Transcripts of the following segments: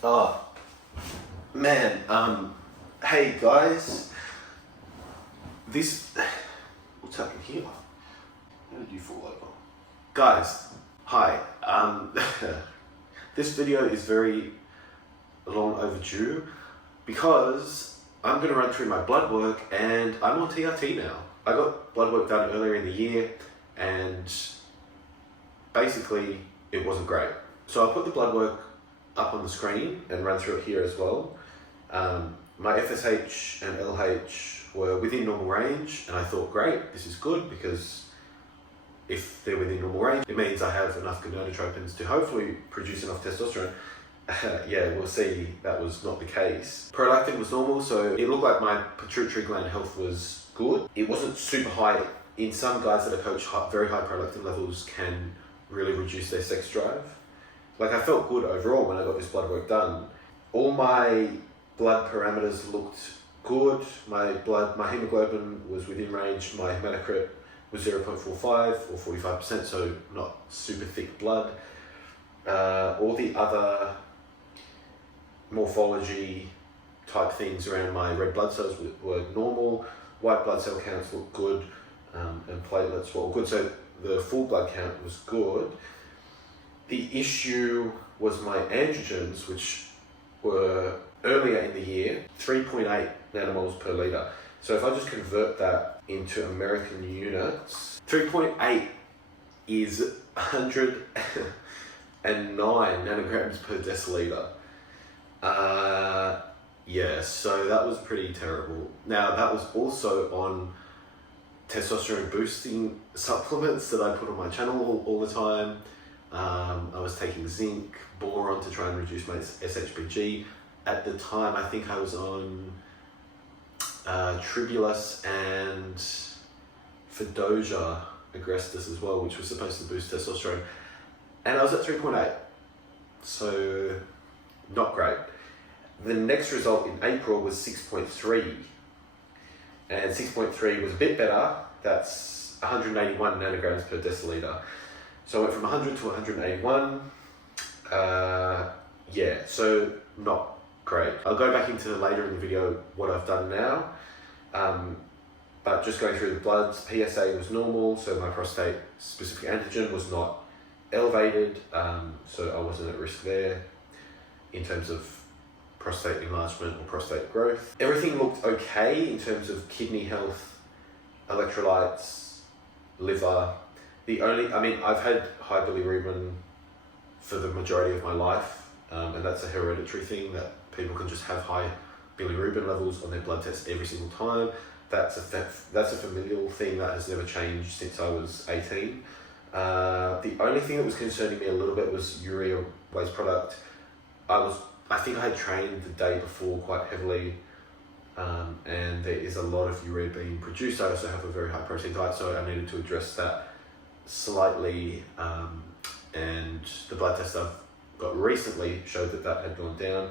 Oh, man, hey guys, what's happening here? How did you fall over? Guys, hi, this video is very long overdue because I'm going to run through my blood work and I'm on TRT now. I got blood work done earlier in the year and basically it wasn't great. So I put the blood work up on the screen and run through it here as well. My FSH and LH were within normal range and I thought, great, this is good because if they're within normal range, it means I have enough gonadotropins to hopefully produce enough testosterone. Yeah, we'll see that was not the case. Prolactin was normal, so it looked like my pituitary gland health was good. It wasn't super high. In some guys that I coach, very high prolactin levels can really reduce their sex drive. Like, I felt good overall when I got this blood work done. All my blood parameters looked good. My hemoglobin was within range. My hematocrit was 0.45 or 45%, so not super thick blood. All the other morphology type things around my red blood cells were normal. White blood cell counts looked good, and platelets were all good. So the full blood count was good. The issue was my androgens, which were earlier in the year, 3.8 nanomoles per litre. So if I just convert that into American units, 3.8 is 109 nanograms per deciliter. Yeah, so that was pretty terrible. Now that was also on testosterone boosting supplements that I put on my channel all the time. I was taking zinc, boron to try and reduce my SHBG. At the time, I think I was on Tribulus and Fidoja agrestis as well, which was supposed to boost testosterone. And I was at 3.8, so not great. The next result in April was 6.3, and 6.3 was a bit better. That's 181 nanograms per deciliter. So I went from 100 to 181. Yeah, so not great. I'll go back into later in the video what I've done now. But just going through the bloods, PSA was normal, so my prostate specific antigen was not elevated, so I wasn't at risk there in terms of prostate enlargement or prostate growth. Everything looked okay in terms of kidney health, electrolytes, liver. I've had high bilirubin for the majority of my life, and that's a hereditary thing that people can just have high bilirubin levels on their blood test every single time. That's a familial thing that has never changed since I was 18. The only thing that was concerning me a little bit was urea waste product. I think I had trained the day before quite heavily, and there is a lot of urea being produced. I also have a very high protein diet, so I needed to address that slightly, and the blood test I've got recently showed that had gone down.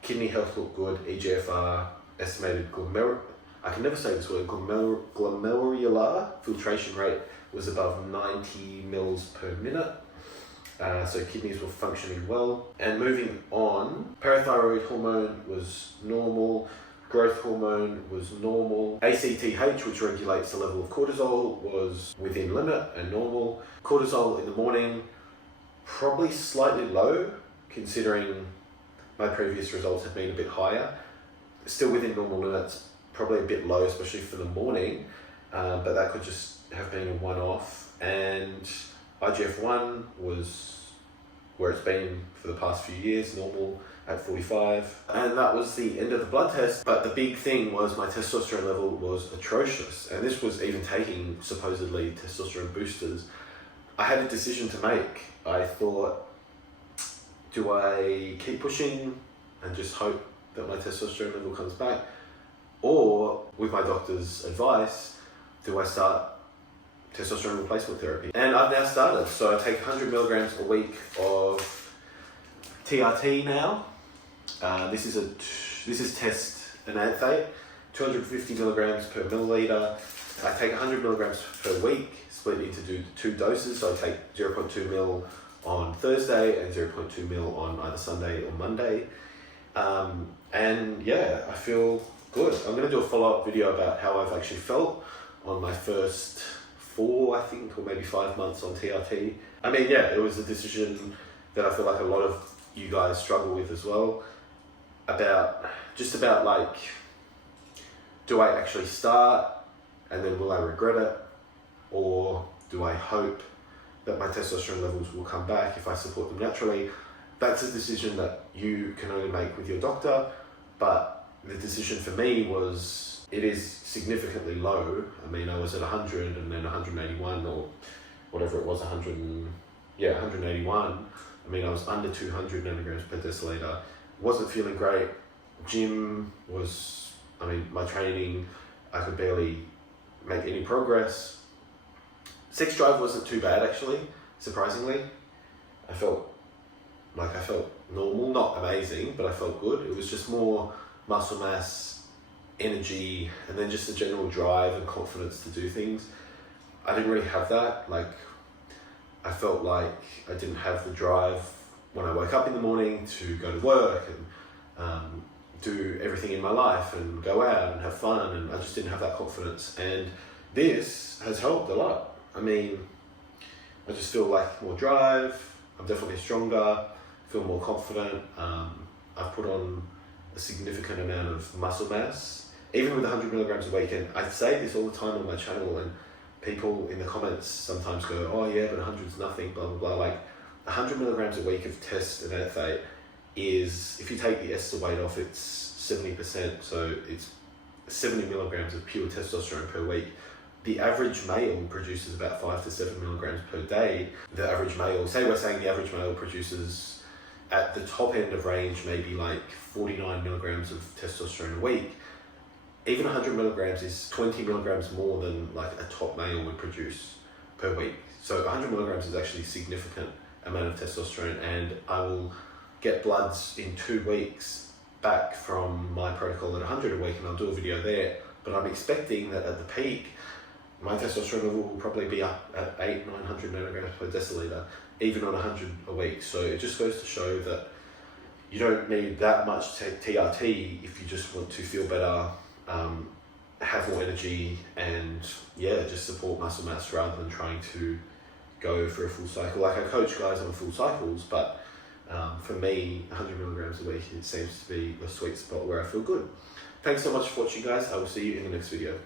Kidney health looked good. EGFR estimated I can never say this word, glomerular filtration rate was above 90 mils per minute. So kidneys were functioning well. And moving on, parathyroid hormone was normal, growth hormone was normal, ACTH, which regulates the level of cortisol, was within limit and normal. Cortisol in the morning, probably slightly low, considering my previous results have been a bit higher. Still within normal limits, probably a bit low, especially for the morning, but that could just have been a one-off. And IGF-1 was where it's been for the past few years, normal at 45. And that was the end of the blood test. But the big thing was my testosterone level was atrocious. And this was even taking supposedly testosterone boosters. I had a decision to make. I thought, do I keep pushing and just hope that my testosterone level comes back? Or, with my doctor's advice, do I start testosterone replacement therapy? And I've now started. So I take 100 milligrams a week of TRT now. This is test enanthate, 250 milligrams per milliliter. I take 100 milligrams per week, split into two doses. So I take 0.2 mil on Thursday and 0.2 mil on either Sunday or Monday. And yeah, I feel good. I'm going to do a follow-up video about how I've actually felt on my first 4, I think, or maybe 5 months on TRT. I mean, yeah, it was a decision that I feel like a lot of you guys struggle with as well, about like, do I actually start and then will I regret it, or do I hope that my testosterone levels will come back if I support them naturally? That's a decision that you can only make with your doctor, but the decision for me was, it is significantly low. I mean, I was at 100 and then 181 or whatever it was, 181. I mean, I was under 200 nanograms per deciliter. Wasn't feeling great. Gym was, I mean, my training, I could barely make any progress. Sex drive wasn't too bad, actually, surprisingly. I felt normal, not amazing, but I felt good. It was just more muscle mass, energy, and then just a general drive and confidence to do things. I didn't really have that. Like, I felt like I didn't have the drive when I woke up in the morning to go to work and do everything in my life and go out and have fun, and I just didn't have that confidence. And this has helped a lot. I mean, I just feel like more drive, I'm definitely stronger, feel more confident. I've put on a significant amount of muscle mass, even with 100 milligrams a week. And I say this all the time on my channel, and people in the comments sometimes go, oh yeah, but 100's nothing, blah, blah, blah. Like, 100 milligrams a week of test and ethate is, if you take the ester weight off, it's 70%, so it's 70 milligrams of pure testosterone per week. The average male produces about 5 to 7 milligrams per day. The average male, say we're saying the average male produces at the top end of range, maybe like 49 milligrams of testosterone a week. Even 100 milligrams is 20 milligrams more than like a top male would produce per week. So 100 milligrams is actually a significant amount of testosterone, and I will get bloods in 2 weeks back from my protocol at 100 a week, and I'll do a video there. But I'm expecting that at the peak, my testosterone level will probably be up at 800-900 nanograms per deciliter, even on 100 a week. So it just goes to show that you don't need that much TRT if you just want to feel better, have more energy, and yeah, just support muscle mass rather than trying to go for a full cycle. Like, I coach guys on full cycles, but for me, 100 milligrams a week, it seems to be a sweet spot where I feel good. Thanks so much for watching, guys. I will see you in the next video.